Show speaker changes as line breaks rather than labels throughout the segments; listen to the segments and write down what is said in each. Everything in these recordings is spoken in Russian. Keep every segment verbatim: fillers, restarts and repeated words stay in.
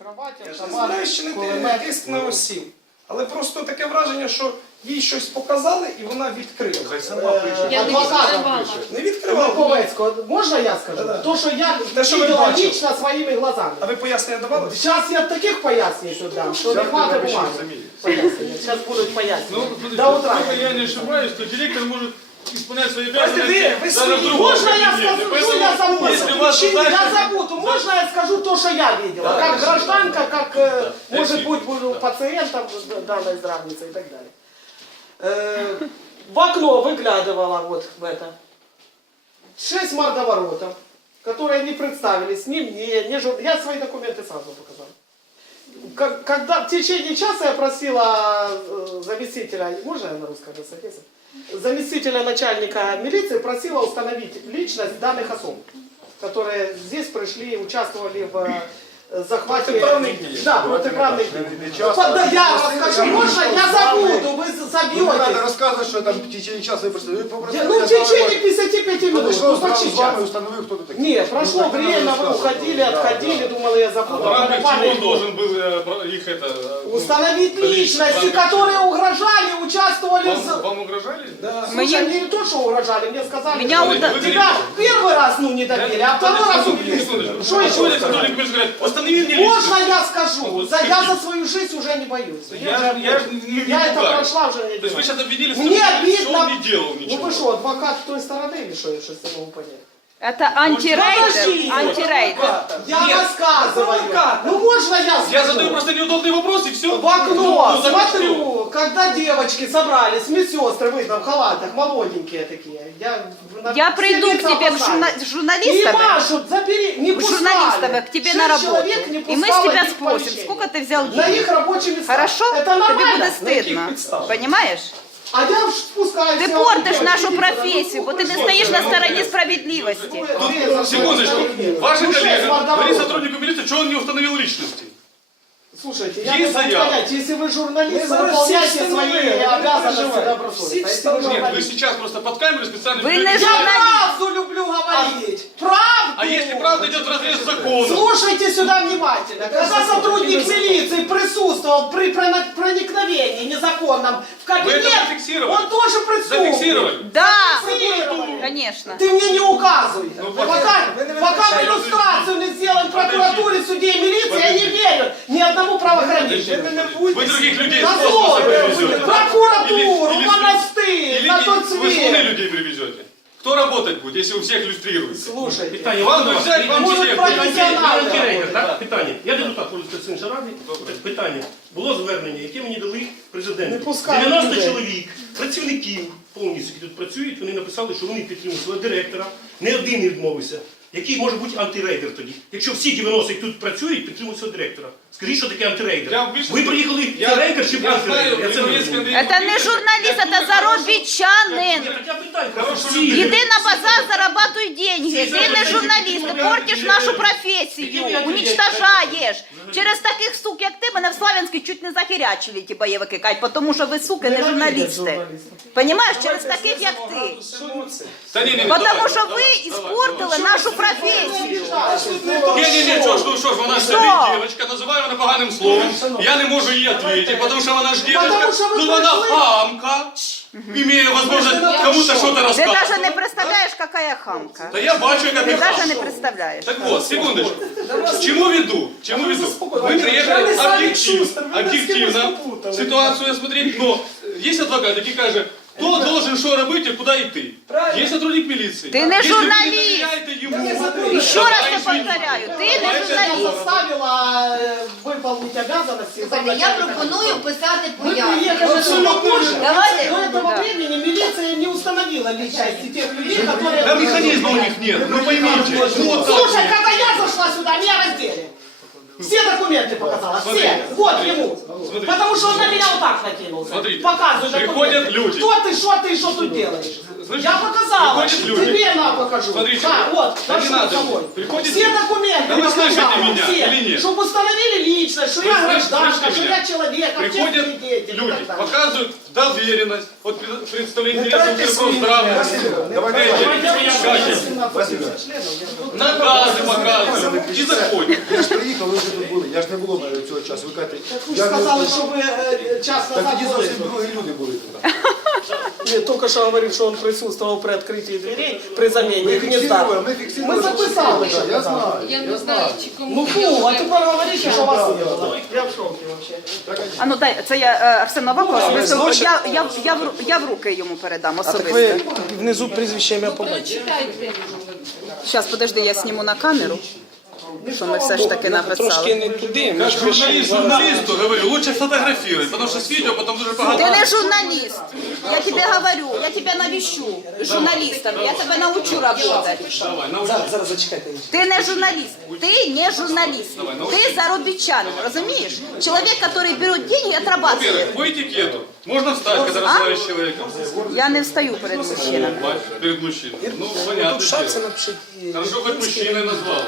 Я ж не знаю, що не тиск на осіб. Але просто таке враження, що їй щось показали і вона відкрила.
Хай сама пише.
Я не відкривала.
Не відкривала.
Миколаївського, можна я скажу?
Да-да.
То, що я
Те, що ви
видела
бачили.
лично своими глазами.
А ви пояснення давали?
Сейчас я таких поясней тут дам, что не хватит бумаги. Сейчас будут пояснения.
Ну,
До утра.
если я не ошибаюсь, то директор может исполнять свои
Подожди,
обязанности.
вы
даже в
свои-
другом
Можно я
кабинете.
скажу,
Поэтому,
что я забуду?
если у вас
Я
задача-
забуду. Можно я скажу то, что я видела?
Да,
Как
конечно.
гражданка, как, э,
Да,
может
спасибо.
быть, буду
Да.
пациентом данной здравницы и так далее. Э, В окно выглядывала вот в это. Шесть мордоворотов, которые не представились ни мне, ни жур... Я свои документы сразу показал. Как- Когда в течение часа я просила э, заместителя, можно я на русском рассадиться? Заместителя начальника милиции просила установить личность данных особ, которые здесь пришли, участвовали в э, захвате...
Противоправных действий.
Да, противоправных
Не
действий.
часто.
Вот, да, я расскажу, можно я забуду, вы
Не надо
забьете.
рассказывать, что там в течение часа вы просто... Вы попросили,
Ну,
я
в течение
сам-
пятидесяти пяти минут,
Подошел,
ну
сразу
почти
с вами
час.
установил, кто ты такой.
Нет, прошло
Ну, так
время,
надо
вы
рассказывать.
уходили,
Да,
отходили,
да.
думала, я
В
забыла.
рамках чего
Память
он должен был э, про- их это... э, ну,
Установить
количество?
личности,
В рамках
которые
чего?
угрожали, участвовали в...
Вам, вам угрожали?
Да.
Слушай, мне не то, что угрожали, мне сказали,
Меня
что
уда-
Вы
тебя первый раз ну не добили, а второй раз убили.
Секундочку.
Что еще
Приходят
сказать?
сотрудники милиции, говорят, останови мне
Можно
личность.
я
Ну,
скажу?
вот
За- Я
скажите.
за свою жизнь уже не боюсь.
Я,
уже-
я, ж не, не
я это
пугаю.
прошла уже не
То есть вы сейчас обвинили
Мне
сотрудника, что
обидно.
он не делал
Ну
ничего.
вы что, адвокат той стороны или что, я сейчас не могу понять?
Это антирейдер.
Подожди,
Антирейдер.
Я
Нет,
рассказываю. Ну можно я скажу?
Я задаю просто неудобный вопрос и все.
В окно
Ну, так
смотрю,
что?
когда девочки собрались, медсестры в этом халатах, молоденькие такие. Я, на-
Я
все
приду к
лица
тебе к
опознали.
журна- с
И
журналистами.
машут, забери, не пускали.
Журналистами к тебе
Шесть
на работу.
человек не
И мы с
пускало
тебя
их в
спросим,
помещение.
сколько ты взял
На
денег.
их рабочие места.
Хорошо?
Это
Тебе
нормально?
будет
На каких
стыдно.
подставах?
Понимаешь?
А я спускаюсь.
Ты
я
портишь
вот-
нашу
я-
профессию, вот ты не стоишь на стороне справедливости.
Тут, секундочку, ваши
Ну, шесть
коллеги,
мордоворотов.
говорит сотруднику милиции, что он не установил личности.
Слушайте, я
Есть
могу
заява?
понять, если вы журналист,
Мы зараз
выполняйте
всі
свои
встановили, ви не
обязанности
переживайте.
добросовестно.
Всі
Если вы
встановили.
Нет, вы
журналист.
сейчас просто под камерой специально...
Вы не
перед-
Я
журналист.
правду люблю говорить. Правду.
А если правда идет вразрез с законом?
Слушайте сюда внимательно. Когда сотрудник милиции присутствовал при прона- проникновении незаконном в кабинет,
Вы это зафиксировали?
он тоже присутствовал.
Зафиксировали?
Да,
Зафиксировали.
конечно.
Ты мне не указывай.
Ну,
пока,
вы не
пока мы
выключайте.
иллюстрацию не сделаем в прокуратуре, суде и милиции, я не верю ни одному правоохранителю.
Вы других людей
На
с
зло,
космоса привезете.
прокуратуру,
Или- или-
монастырь,
Или
на тот
вы с Луны
свет.
людей привезете? Кто работать будет, если вы всех иллюстрируете?
Слушайте,
Питання
Вам
вам
взять, вам
Может,
всех
профессионально.
привезти.
антирейдер, так? Питання. Я депутат Польської селищної ради. Питання. Було звернення, яке мені дали
Не
президенту.
пускають
дев'яносто
людей.
чоловік, працівників повністю, які тут працюють, вони написали, що вони підтримують свого директора. Не один не відмовився. Який може бути антирейдер тоді? Якщо всі дев'яносто, які тут працюють, підтримують свого директора. Скажіть, що таке антирейдер?
Я більше-
Ви приїхали,
Я-
це рейдер чи
я
антирейдер?
знаю,
Я це не
є
розумію.
скандал.
Это не журналист, это заробітчанин.
Ні, так я питаю,
Хорошо,
професійно.
Иди на базар, зарабатывай деньги. Ты не журналист, ты портишь нашу профессию, уничтожаешь. Через таких сук, як ти, мене в Славянську чуть не захирячили ті бойовики, кажуть, тому що ви, суки, не журналісти. Понимаешь, через таких, як ти.
Да не, не, не,
Потому
давай,
що
давай,
ви
давай.
испортили нашу професію.
Не-не-не, що ж, ну що ж, вона ж
Що?
сидить дівчинка, називає мене поганим словом. Я не можу їй відповідати, тому що вона ж
Потому
дівчинка,
що ви
ну вона
прийшли.
хамка, имея возможность кому-то что-то
Ты даже не
рассказывать.
представляешь, какая хамка.
Да я бачу, яка ти
Ты даже не
хамка.
представляешь.
Так вот, секундочку. К чему веду? К чему веду? Вы приехали объективно, объективно ситуацию осмотреть, но есть адвокат, який каже, кто должен что робити, куда идти. Есть сотрудник милиции.
Ты не
Если вы не
журналист.
доверяете ему,
Еще раз
давайте
я повторяю, ты не
Я
журналист.
заставила э, выполнить обязанности.
Слухайте, я пропоную писати
Мы приехали
пояснення.
сюда позже.
Давайте.
До этого
Да.
времени милиция не установила личности тех людей, которые...
да механизма у них нет, ну поймите. Ну вот так.
Слушай, когда я зашла сюда, меня раздели. Все документы показала,
Смотри,
все. Вот
смотри,
ему.
смотри.
Потому что он на меня вот так накинулся.
Смотрите,
Показывай
приходят
документы.
люди.
Кто ты, что ты, что тут делаешь?
Слышите?
Я показала,
Приходят люди.
тебе на покажу.
Смотрите,
Да, вот,
да не
нашел
надо.
с собой.
Приходят
Все
люди.
документы
Да вы слышите
показала,
меня
все,
или нет?
чтобы установили личность, что
Вы
я
слышите-
гражданка,
слышите
что
меня?
я человек,
Приходят
общественный деятель и
люди,
так далее.
показывают доверенность, вот пред- представление
Не
интересов
тратьте свои
Укрпроздравника.
нервы.
Давай,
Эти,
давай.
Катя, наказы показывают и заходят.
Я ж приїхав, ви вже тут були. Я ж не було е, цього часу. Ви кажете,
Ви ж
я не
сказали,
знаю.
що ви е, час
Так
назад
тоді
були.
зовсім другі люди були тут.
Нет, только что говорил, что он присутствовал при открытии дверей, при замене
Ми
гнезда.
фіксували, ми фіксували.
Мы записали,
що
что
я
сказали.
знаю.
Я
Я
не знаю,
знаю.
чи кому.
Ну фу, а теперь говорите, что вас не было. Я в шоке вообще.
А ну дай, це я е, Арсен Новак, особисто,
злочин.
я, я, я, в, ру- я в руки йому передам
А так
особисто.
ви внизу прізвище ім'я по батькові.
Прочитайте.
Зараз, подожди, я зніму на камеру, що ми все ж таки
Трошки
написали.
не туди, ми
Как
ж пишемо
журналист
зараз.
журналисту говорю, лучше сфотографируй, потому что с видео потом дуже багато.
Ты не журналист. Я тебе говорю, я тебя навещу журналистом, я тебя научу работать.
Давай, научи.
Зараз, зараз зачекайте.
Ты не журналист, ты не журналист, ты заробітчанин, разумеешь? Человек, который берет деньги и отрабатывает.
Во-первых, по этикету можно встать, когда разговариваешь с человеком.
Я не встаю перед мужчинами.
Перед мужчиной. Ну, понятно.
Тут шапці напишіть. і-
Хорошо, хоть мужчиной назвала.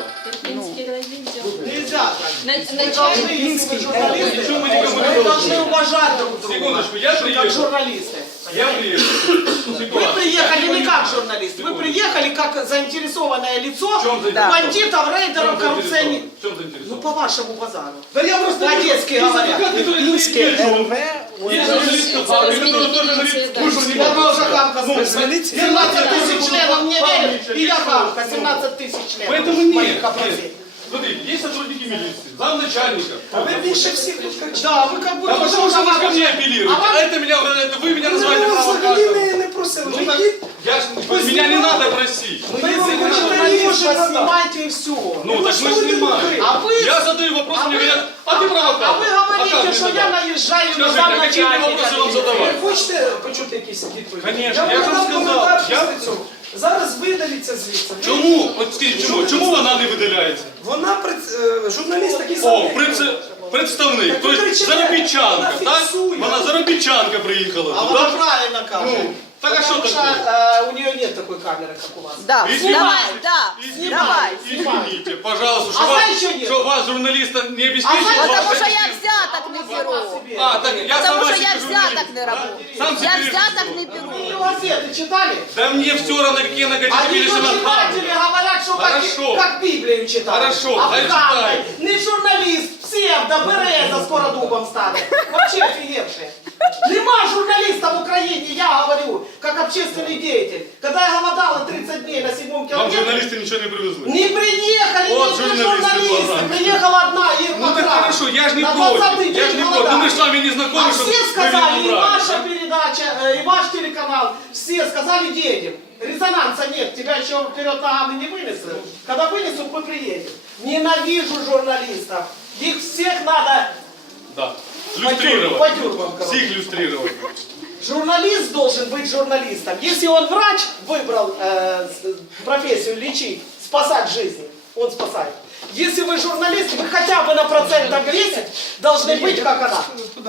Нельзя так.
На-
Вы
Начальник
должны, если вы журналисты,
Ничего мы никому не
вы
должны.
должны уважать друг друга.
Секундочку, я
как
приехал.
журналисты.
Я приехал.
Вы
Ситуация.
приехали
Я
не
не
как
понимаю.
журналист, вы
Секунду.
приехали как заинтересованное лицо
В чем
Да.
бандитов,
В
рейдеров,
чем
коррупционеров.
заинтересован? В чем
Ну,
заинтересован?
по вашему базару.
Да я просто
По-детски
Есть
говорят.
адвокат, который
Мінське
говорит,
РВ.
Есть журналист, который тоже говорит, вы что не
Я тоже
можете.
хамка
Ну,
слышал.
полиция.
семнадцать тысяч членов мне верят, и я хамка, семнадцать тысяч членов.
Поэтому нет.
моих
нет.
оппозиций.
Смотрите, есть сотрудники милиции, замначальника.
А ви більше всіх тут кричите.
Да, вы как будто...
Да потому что вы ко мне апеллируете,
А
а
вам-
это меня, это вы меня
Ви
называете
нас взагалі
провокатором.
не, не просили.
Ну,
Ви
так,
йдіть.
я ж, меня не надо просить.
Вы
Мы
его
его не
журналиста
можем
снимайте и все.
Ну, так мы снимаем.
А вы...
Я задаю вопрос,
А
мне
вы,
говорят, а ты провокатор.
а вы говорите,
как мне
что я
задавать?
наезжаю на
Скажите, а какие мне
замначальника.
вопросы вам задавать?
Ви хочете почути якісь відповіді?
Конечно,
я
я
вам
ж
дам
сказав,
коментар
я-
після цього. Зараз видаліться звідси. Ви-
Чому? От скажіть, чому? Чому вона не видаляється?
Вона пред- е, журналіст такий
О,
самий.
принци- представник,
Так ви
тобто
кричите,
заробітчанка,
вона
так?
фіксує.
Вона заробітчанка приїхала.
А
тут,
она
так?
правильно кажет.
Ну, так а что
Потому что
такое?
э, у нее нет такой камеры, как у вас.
Да,
Извините,
давай, да,
извините,
давай.
Извините, пожалуйста,
А
что вас,
знаешь, что нет?
что вас, журналиста, не обеспечивает
А
Потому
ваша
что я
эффективность.
взяток не беру.
А, так я
Потому
сама
что
себе
я взяток
журналист.
не работаю.
Сам
Я
себе
взяток
режиссер.
не
Вы
беру.
ее газеты читали?
Да мне все равно, какие наготики
Они
были,
ее
что она
читатели
хамка.
говорят, что как,
Хорошо.
как Библию читали.
Хорошо,
А
хай
вы хамка,
читают.
не журналист, псевдо, береза скоро дубом станет. Вообще офигевшие. Нема журналиста в Украине, я говорю, как общественный деятель. Когда я голодала тридцать дней на седьмом
Вам
километре,
журналисты ничего не привезли.
не приехали,
Вот
не
журналисты
журналисты,
глазами.
приехала одна их
Ну так хорошо, я же не
На
против,
двадцатый
я
день
же не
голодали.
против. Ну мы с вами не
А
знакомы, что
все
вы
сказали,
меня
и
убрали.
ваша передача, э, и ваш телеканал, все сказали, едем. Резонанса нет, тебя еще вперед ногами не вынесут. Когда вынесут, мы приедем. Ненавижу журналистов. Их всех надо
Да.
по тюрьмам,
Люстрировать.
по тюрьмам, короче.
Всех люстрировать.
Журналист должен быть журналистом. Если он врач, выбрал э, с- профессию лечить, спасать жизни, он спасает. Если вы журналист, вы хотя бы на процентов десять должны быть как она.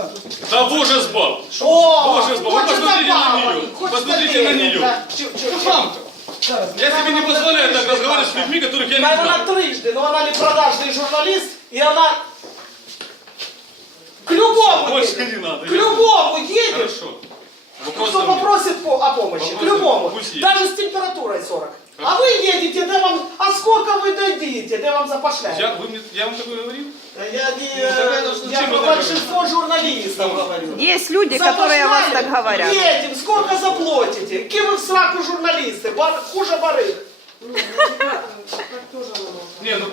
Да боже сбав.
О,
Боже сбав. Вы
хочется
посмотрите на
баба,
нее.
хочется
Посмотрите на
денег,
нее.
да. Чё- чё-
Ну,
чё?
хамка. Я себе не позволяю так разговаривать с людьми, которых я не
Да, она
знаю.
трижды, но она не продажный журналист, и она к любому
Больше
едет.
не надо.
К любому едет.
Хорошо. Вопрос
Кто
ко мне.
попросит по- о помощи, к
Вопрос
любому,
пусть едет.
даже с температурой сорок. А вы едете, да вам, а сколько вы дойдете, да вам запошляют.
Я, вы мне, я вам такое говорил?
Я, не,
тогда, ну,
я
зачем
про
вы так
большинство журналистов говорю.
Есть люди, которые о вас так говорят.
Едем, сколько заплатите? Кем вы в сраку журналисты? Бар- хуже барыг.
Не, ну